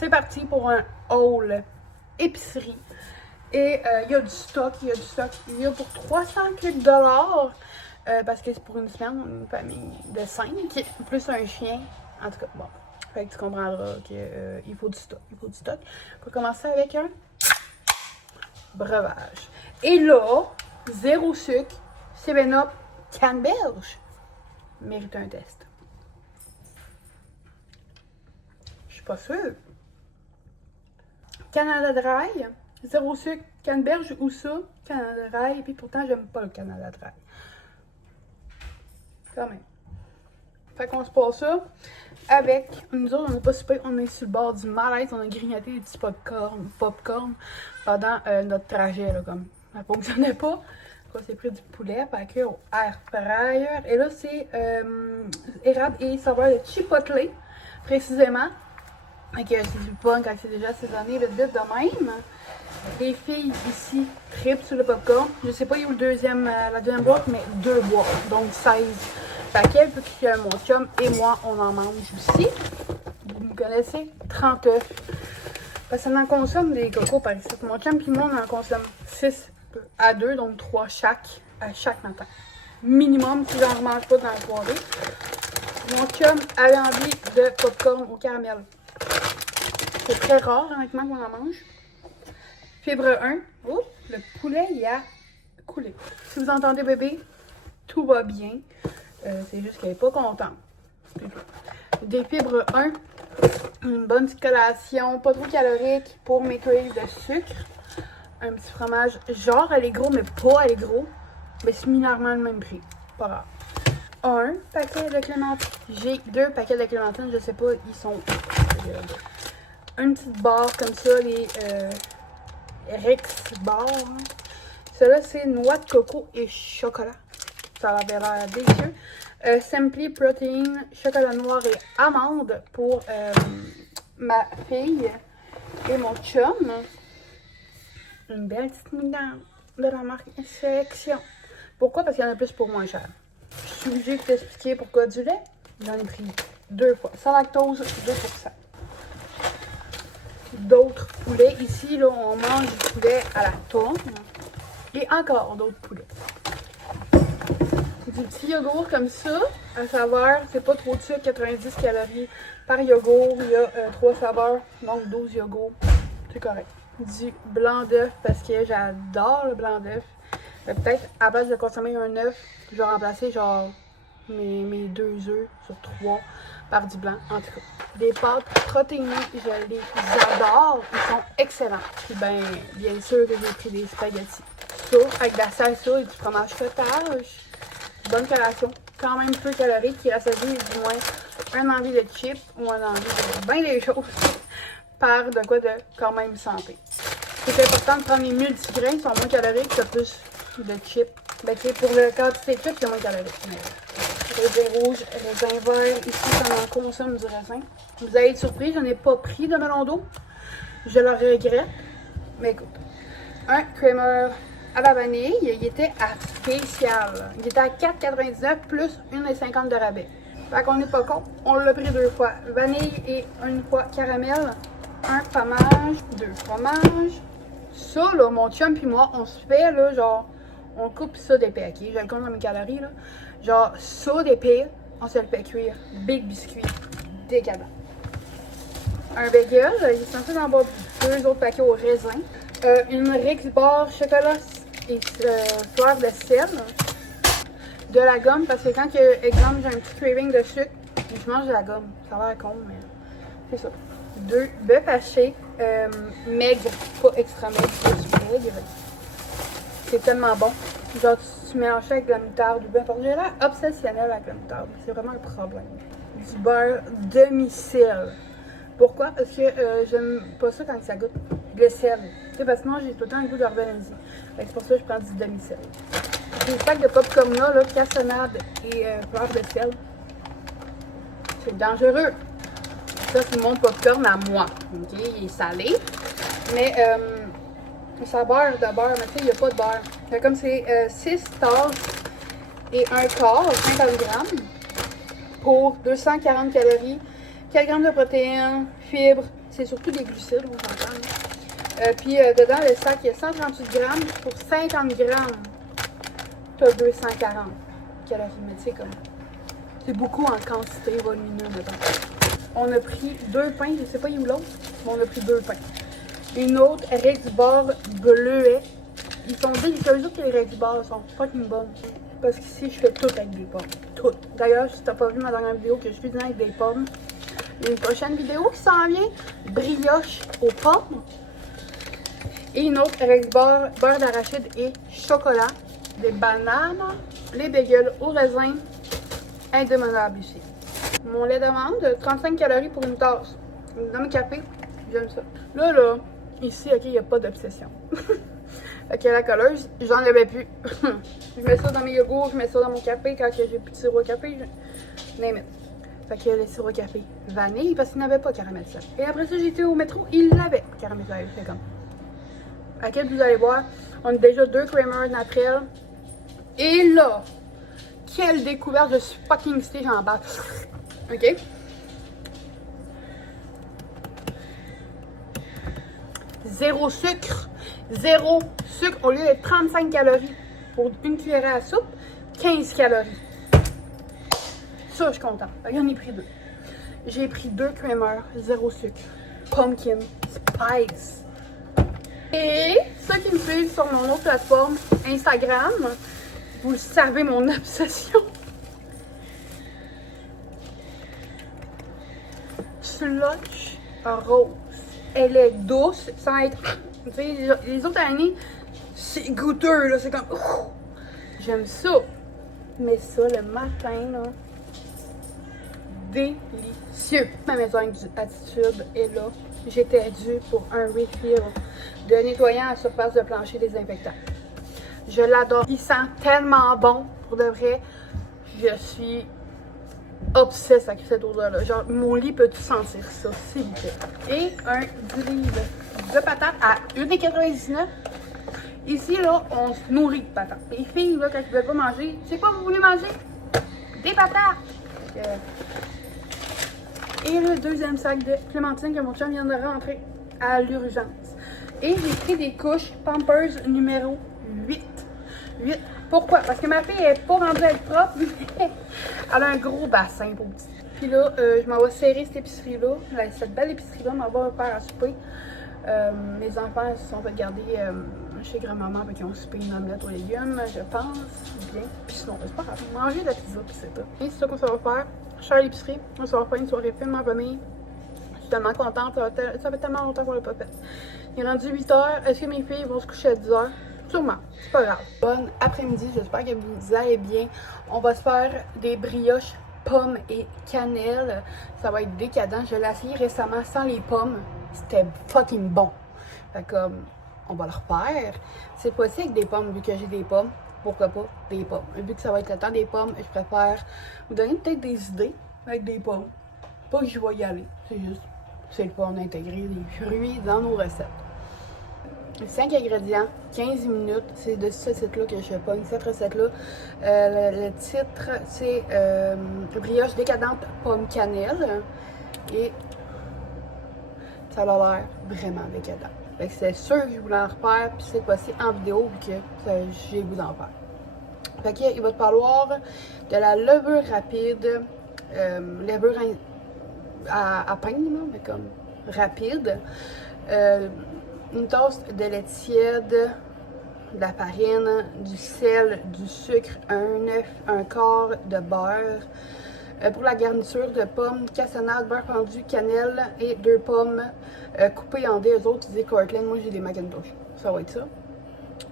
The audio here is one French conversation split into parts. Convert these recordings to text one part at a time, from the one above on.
c'est parti pour un haul épicerie. Et il y a du stock, il y a pour 300 $, parce que c'est pour une semaine, une famille de 5, plus un chien. En tout cas, bon, fait que tu comprendras qu'il faut du stock, On va commencer avec un breuvage. Et là, zéro sucre, 7-Up, canneberge, mérite un test. Je suis pas sûre. Canada Dry, zéro sucre, canneberge ou ça, Canada Dry, puis pourtant j'aime pas le Canada Dry. Quand même. Fait qu'on se passe ça avec, nous autres on n'est pas super, on est sur le bord du malaise, on a grignoté des petits popcorn pendant notre trajet, là, comme ça fonctionnait pas. On s'est pris du poulet, paquet au air fryer. Et là c'est érable et saveur de chipotle, précisément. Fait que c'est du fun quand c'est déjà assaisonné vite de même. Les filles ici trippent sur le popcorn. Je sais pas où la deuxième boîte, mais 2 boîtes. Donc 16 paquets, vu que mon chum et moi, on en mange aussi. Vous me connaissez, 30 œufs. Parce qu'on en consomme des cocos par ici. Mon chum et moi, on en consomme 6 à 2, donc 3 à chaque matin. Minimum, si j'en remange pas dans la soirée. Mon chum avait envie de popcorn au caramel. C'est très rare, honnêtement, qu'on en mange. Fibre 1. Oh, le poulet, il a coulé. Si vous entendez bébé, tout va bien. C'est juste qu'elle n'est pas contente. Des fibres 1. Une bonne petite collation, pas trop calorique pour mes cuivres de sucre. Un petit fromage, genre elle est gros, mais pas elle est gros. Mais similairement le même prix. Pas grave. Un paquet de clémentine. J'ai 2 paquets de clémentine, je sais pas, ils sont... Une petite barre comme ça, les Rex Bar. Hein. Cela c'est noix de coco et chocolat. Ça avait l'air délicieux. Simply Protein, chocolat noir et amande pour ma fille et mon chum. Une belle petite moutarde de la marque Sélection. Pourquoi? Parce qu'il y en a plus pour moins cher. Je suis obligée de t'expliquer pourquoi du lait. J'en ai pris 2 fois. Sans lactose, 2%. D'autres poulets. Ici, là, on mange du poulet à la tonne. Et encore d'autres poulets. Du petit yogourt comme ça, à saveur, c'est pas trop de sucre, 90 calories par yogourt. Il y a 3 saveurs, donc 12 yogourts. C'est correct. Du blanc d'œuf, parce que j'adore le blanc d'œuf. Peut-être, à la place de consommer un œuf, je vais remplacer genre mes 2 œufs sur 3 par du blanc. En tout cas, des pâtes protéinées, je les adore. Ils sont excellents. Puis bien sûr que j'ai pris des spaghettis. Ça, avec de la salsa et du fromage cottage. Bonne collation. Quand même peu calorique, qui associe du moins un envie de chips ou un envie de bien des choses par de quoi de quand même santé. C'est important de prendre les multigrains, ils sont moins caloriques que plus de chips. Ben, pour le quantité de chips, c'est moins calorique. Raisin rouge, raisin vert. Ici, on en consomme du raisin. Vous allez être surpris, je n'ai pas pris de melon d'eau. Je le regrette. Mais écoute, un creamer à la vanille, il était à spécial. Il était à 4,99 plus 1,50 de rabais. Fait qu'on n'est pas con. On l'a pris 2 fois. Vanille et 1 fois caramel. 1 fromage, 2 fromages. Ça, là, mon chum puis moi, on se fait, là, genre, on coupe ça d'épais, ok? Je le compte dans mes calories, là. Genre, ça d'épais, on se le fait cuire. Big biscuit, décadent. Un bagel, il est censé en avoir 2 autres paquets au raisin. Une Rex Bar chocolat et fleur de sel. De la gomme, parce que quand, exemple, j'ai un petit craving de sucre, je mange de la gomme. Ça a l'air con, mais c'est ça. 2 bœufs hachés, maigre, pas extra maigre, juste maigre. C'est tellement bon. Genre, tu mélanges ça avec de la moutarde du bœuf. J'ai l'air obsessionnelle avec la moutarde, c'est vraiment un problème. Du beurre demi-sel. Pourquoi? Parce que j'aime pas ça quand ça goûte le sel. Tu sais, parce que moi, j'ai tout le temps un goût d'organisme. C'est pour ça que je prends du demi-sel. Des packs de popcorn là, cassonade et fleur de sel. C'est dangereux. Ça, c'est mon popcorn à moi. OK? Il est salé. Mais ça beurre de beurre. Mais tu sais, il n'y a pas de beurre. Fait comme c'est 6 tasses et un quart, 50 grammes, pour 240 calories, 4 grammes de protéines, fibres, C'est surtout des glucides, on s'entend. Puis dedans, le sac, il y a 138 grammes. Pour 50 grammes, tu as 240 calories. Mais tu sais, comme, c'est beaucoup en quantité volumineuse, mettons. On a pris 2 pains, je sais pas où l'autre, mais on a pris 2 pains. Une autre Rex Bar bleuet. Ils sont délicieux, les autres, les Rex Bar sont fucking bonnes. Parce qu'ici, je fais tout avec des pommes. Tout. D'ailleurs, si t'as pas vu ma dernière vidéo que je cuisine avec des pommes, il y a une prochaine vidéo qui s'en vient. Brioche aux pommes. Et une autre Rex Bar, beurre d'arachide et chocolat. Des bananes. Les bagels au raisin. Indémodable ici. Mon lait d'amande, 35 calories pour une tasse. Dans mon café, j'aime ça. Là, ici, ok, il n'y a pas d'obsession. Fait que la colleuse, j'en avais plus. Je mets ça dans mes yogourts, je mets ça dans mon café quand j'ai plus de sirop café. Name it. Fait que le sirop café vanille parce qu'il n'avait pas caramel sel. Et après ça, j'étais au métro, il l'avait caramel sel. C'est comme. À quel vous allez voir, on a déjà 2 crémeurs naturels. Et là, quelle découverte, je suis fucking stée, j'en bats. Ok? Zéro sucre. Zéro sucre. Au lieu de 35 calories pour une cuillerée à soupe, 15 calories. Ça, je suis contente. J'en ai pris 2. J'ai pris 2 crémeurs, zéro sucre. Pumpkin Spice. Et ceux qui me suivent sur mon autre plateforme, Instagram, vous le savez, mon obsession. Slush rose. Elle est douce, sans être. Tu sais, les autres années, c'est goûteux, là. C'est comme. J'aime ça. Mais ça, le matin, là. Délicieux. Ma maison attitude est là. J'étais due pour un refill de nettoyant à surface de plancher désinfectant. Je l'adore. Il sent tellement bon. Pour de vrai, je suis obsesse avec cette odeur-là. Genre, mon lit peut-tu sentir ça, s'il vous plaît. Et un drill de patates à 1,99 $. Ici, là, on se nourrit de patates. Les filles, là, quand ils ne veulent pas manger, c'est quoi vous voulez manger? Des patates! Et le deuxième sac de clémentine que mon chum vient de rentrer à l'urgence. Et j'ai pris des couches Pampers numéro 8. 8. Pourquoi? Parce que ma fille est pas rendue à être propre, mais elle a un gros bassin pour petit. Puis là, je m'en vais serrer cette épicerie-là. Cette belle épicerie-là m'en va faire à souper. Mes enfants se sont fait garder chez grand-maman parce qu'ils ont soupé une omelette aux légumes, je pense. Bien. Puis sinon, c'est pas grave. Manger de la pizza, puis c'est tout. Et c'est ça qu'on va faire. Je suis à l'épicerie. On va faire une soirée film en famille. Je suis tellement contente. Ça fait tellement longtemps qu'on l'a pas fait. Il est rendu 8 h. Est-ce que mes filles vont se coucher à 10 h? Sûrement, c'est pas grave. Bon après-midi, j'espère que vous allez bien. On va se faire des brioches pommes et cannelle. Ça va être décadent. Je l'ai essayé récemment sans les pommes. C'était fucking bon. Fait que, on va le refaire. C'est possible avec des pommes, vu que j'ai des pommes. Pourquoi pas des pommes? Vu que ça va être le temps des pommes, je préfère vous donner peut-être des idées avec des pommes. Pas que je vais y aller. C'est juste, c'est le fun d'intégrer des fruits dans nos recettes. 5 ingrédients, 15 minutes, c'est de ce site-là que je pogne, cette recette-là. Le titre, c'est brioche décadente pomme cannelle. Et ça a l'air vraiment décadent. Fait que c'est sûr que je voulais en refaire, puis cette fois-ci en vidéo, vu que j'ai vous en faire. Fait que, il va te falloir de la levure rapide, levure à pain, là, mais comme rapide. Une tasse de lait tiède, de la farine, du sel, du sucre, un œuf, un quart de beurre. Pour la garniture de pommes, cassonade, beurre fondu, cannelle et 2 pommes coupées en dés. Eux autres, ils disent Cortland, moi j'ai des Macintosh. Ça va être ça.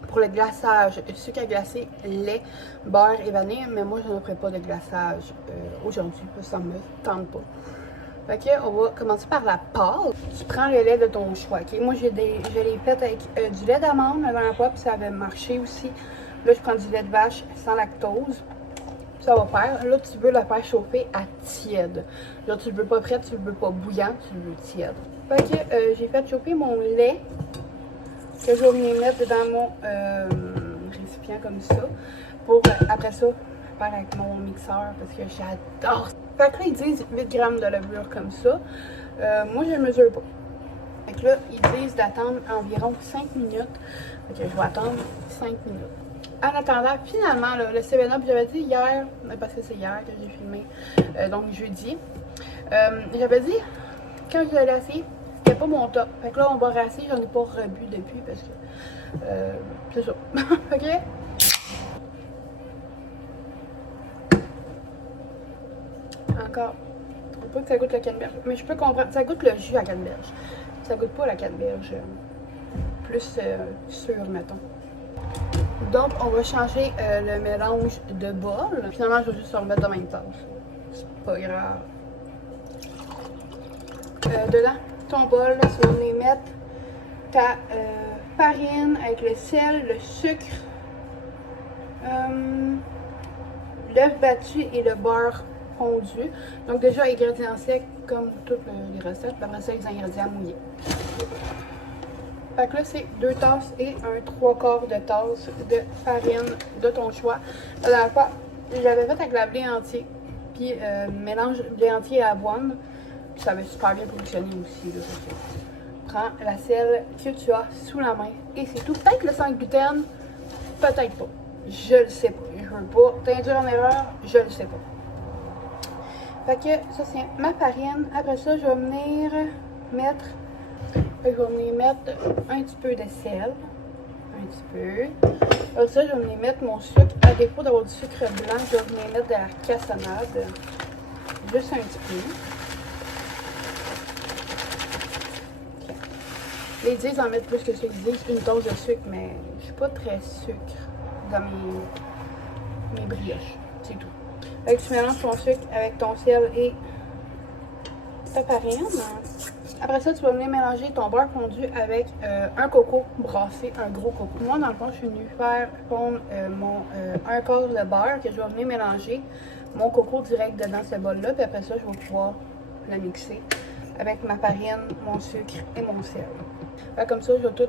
Pour le glaçage, sucre à glacer, lait, beurre et vanille. Mais moi, je ne ferai pas de glaçage aujourd'hui. Ça me tente pas. Fait que, on va commencer par la pâte. Tu prends le lait de ton choix, ok? Moi, je l'ai fait avec du lait d'amande la dernière fois, puis ça avait marché aussi. Là, je prends du lait de vache sans lactose. Ça va faire. Là, tu veux la faire chauffer à tiède. Là, tu le veux pas prêt, tu le veux pas bouillant, tu le veux tiède. Fait que, j'ai fait chauffer mon lait, que je vais venir mettre dans mon récipient comme ça. Pour, après ça, faire avec mon mixeur, parce que j'adore ça. Fait que là, ils disent 8 grammes de levure comme ça. Moi, je ne mesure pas. que là, ils disent d'attendre environ 5 minutes. Ok, je vais attendre 5 minutes. En attendant, finalement, là, le 7-Up, j'avais dit hier, parce que c'est hier que j'ai filmé, donc jeudi, j'avais dit, quand je l'ai essayé, c'était pas mon top. Fait que là, on va réessayer, j'en ai pas rebu depuis parce que, c'est ça. Ok? Encore. Je trouve pas que ça goûte la canneberge, mais je peux comprendre, ça goûte le jus à canneberge. Ça goûte pas la canneberge, plus sûr, mettons. Donc, on va changer le mélange de bol. Finalement, je vais juste le remettre dans la même tasse. C'est pas grave. Dedans, ton bol, là, tu vas venir mettre ta farine avec le sel, le sucre, l'œuf battu et le beurre fondu. Donc, déjà, ingrédients secs comme toutes les recettes. Après ça, les ingrédients mouillés. Fait que là, c'est 2 tasses et un 3/4 de tasse de farine de ton choix. La dernière fois, j'avais fait avec la blé entier, puis mélange blé entier et avoine. Puis ça avait super bien fonctionné aussi. Là, prends la sel que tu as sous la main et c'est tout. Peut-être le sans gluten, peut-être pas. Je le sais pas. Je veux pas t'induire en erreur, je le sais pas. Fait que ça, c'est ma farine. Après ça, je vais venir mettre. Je vais venir mettre un petit peu de sel. Un petit peu. Après ça, je vais venir mettre mon sucre. À défaut d'avoir du sucre blanc, je vais venir mettre de la cassonade. Juste un petit peu. Okay. Les disent en mettre plus que ça. Ils disent une tasse de sucre, mais je suis pas très sucre dans mes brioches. C'est tout. Fait que tu mélanges ton sucre avec ton sel et ta farine. Après ça, tu vas venir mélanger ton beurre fondu avec un coco brassé, un gros coco. Moi, dans le fond, je suis venue faire fondre mon 1/4 de beurre que je vais venir mélanger mon coco direct dedans ce bol-là. Puis après ça, je vais pouvoir le mixer avec ma farine, mon sucre et mon sel. Fait comme ça, je vais tout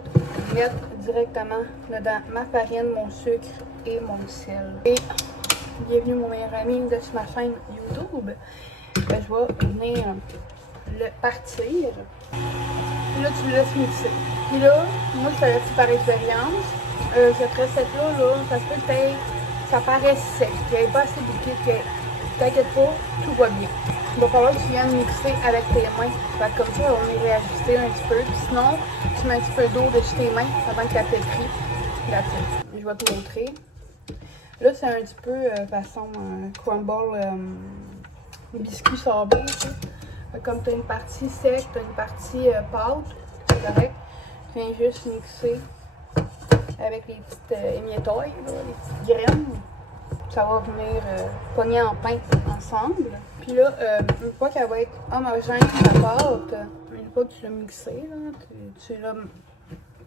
mettre directement dedans ma farine, mon sucre et mon sel. Et bienvenue mon meilleur ami de sur ma chaîne YouTube. Ben, je vais venir le partir. Puis là, tu le laisses mixer. Puis là, moi, je fais ça par expérience. Cette recette-là, là, ça se peut peut-être, ça paraît sec, qu'il n'y ait pas assez de liquide. T'inquiète pas, tout va bien. Il va falloir que tu viennes mixer avec tes mains. Fait que comme ça, on va réajuster un petit peu. Puis sinon, tu mets un petit peu d'eau dessus tes mains avant que la pétrie. Je vais te montrer. Là, c'est un petit peu façon crumble biscuit sablé. Comme tu as une partie sec, tu as une partie pâte, c'est correct. Tu viens juste mixer avec les petites émiettoilles, les petites graines. Ça va venir pogner en pain ensemble. Puis là, une fois qu'elle va être homogène, la pâte, une fois que tu l'as mixée, tu l'as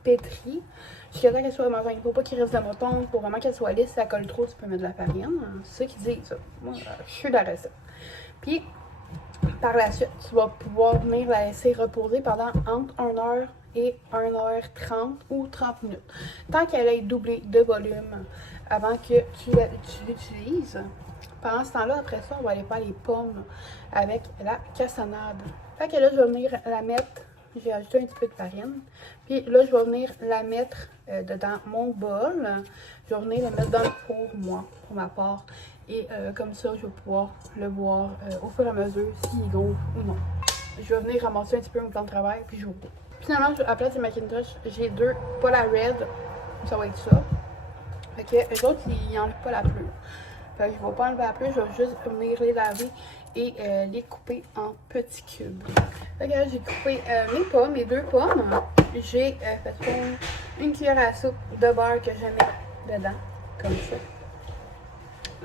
pétrie, jusqu'à temps qu'elle soit homogène. Il ne faut pas qu'il reste de mouton, pour vraiment qu'elle soit lisse. Si ça colle trop, tu peux mettre de la farine. C'est ça qu'ils disent, ça. Moi, je suis de la recette. Puis, par la suite, tu vas pouvoir venir la laisser reposer pendant entre 1h et 1h30 ou 30 minutes. Tant qu'elle ait doublé de volume avant que tu l'utilises. Pendant ce temps-là, après ça, on va aller faire les pommes avec la cassonade. Fait que là, je vais venir la mettre, j'ai ajouté un petit peu de farine. Puis là, je vais venir la mettre dans mon bol. Je vais venir la mettre dans le four, moi, pour ma part. Et comme ça, je vais pouvoir le voir au fur et à mesure s'il gonfle ou non. Je vais venir ramasser un petit peu mon plan de travail, puis je vous dis. Finalement, à la place de Macintosh, j'ai 2 poêles à red. Ça va être ça. Fait que les autres, ils n'enlèvent pas la pleure. Fait que je ne vais pas enlever la pleure, je vais juste venir les laver et les couper en petits cubes. Fait que j'ai coupé mes pommes, mes 2 pommes. J'ai fait fondre une cuillère à soupe de beurre que je mets dedans, comme ça.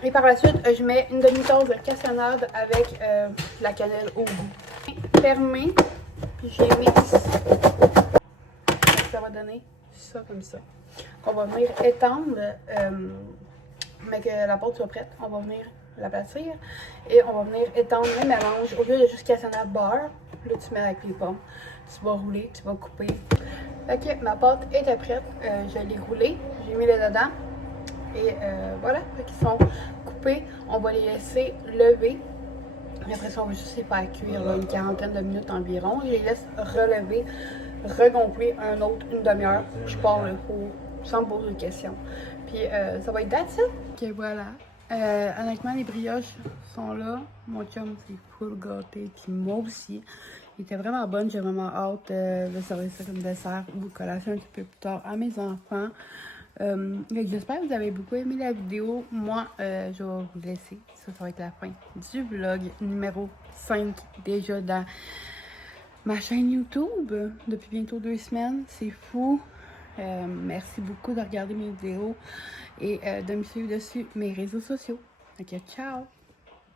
Et par la suite, je mets une demi-tasse de cassonade avec la cannelle au goût. Fermé, puis j'ai mis ici. Ça va donner ça comme ça. On va venir étendre, mais que la pâte soit prête. On va venir l'aplatir et on va venir étendre le mélange. Au lieu de juste cassonade beurre, là tu mets avec les pommes. Tu vas rouler, tu vas couper. Ok, ma pâte était prête. Je l'ai roulée, j'ai mis les dedans. Et voilà, ils sont coupés. On va les laisser lever. Et après ça, on va juste les faire cuire là, une quarantaine de minutes environ. Je les laisse relever regonfler un autre une demi-heure. Je pars le cours sans me poser de questions. Puis ça va être that's it. Ok, voilà. Honnêtement, les brioches sont là. Mon chum s'est full gâté, puis moi aussi. Il était vraiment bonne, j'ai vraiment hâte de servir ça comme dessert ou collation un petit peu plus tard à mes enfants. J'espère que vous avez beaucoup aimé la vidéo. Moi, je vais vous laisser. Ça va être la fin du vlog numéro 5 déjà dans ma chaîne YouTube depuis bientôt 2 semaines. C'est fou. Merci beaucoup de regarder mes vidéos et de me suivre dessus mes réseaux sociaux. Ok, ciao!